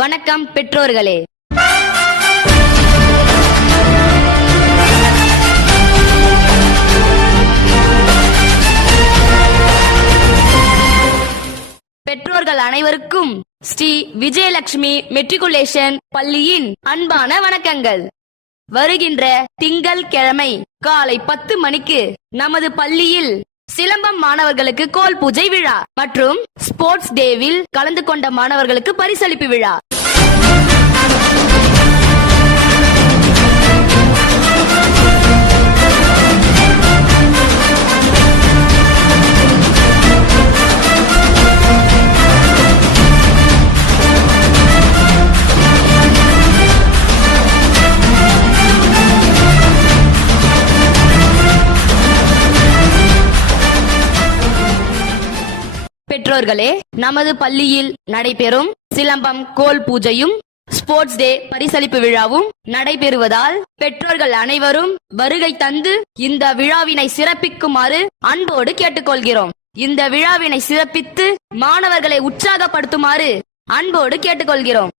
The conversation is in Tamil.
வணக்கம் பெற்றோர்களே. பெற்றோர்கள் அனைவருக்கும் ஸ்ரீ விஜயலட்சுமி மெட்ரிகுலேஷன் பள்ளியின் அன்பான வணக்கங்கள். வருகின்ற திங்கள் கிழமை காலை 10 மணிக்கு நமது பள்ளியில் சிலம்பம் மாணவர்களுக்கு கோல் பூஜை விழா மற்றும் ஸ்போர்ட்ஸ் டேவில் கலந்து கொண்ட மாணவர்களுக்கு பரிசளிப்பு விழா. பெற்றோர்களே, நமது பள்ளியில் நடைபெறும் சிலம்பம் கோல் பூஜையும் ஸ்போர்ட்ஸ் டே பரிசளிப்பு விழாவும் நடைபெறுவதால் பெற்றோர்கள் அனைவரும் வருகை தந்து இந்த விழாவினை சிறப்பிக்குமாறு அன்போடு கேட்டுக்கொள்கிறோம். இந்த விழாவினை சிறப்பித்து மாணவர்களை உற்சாகப்படுத்துமாறு அன்போடு கேட்டுக்கொள்கிறோம்.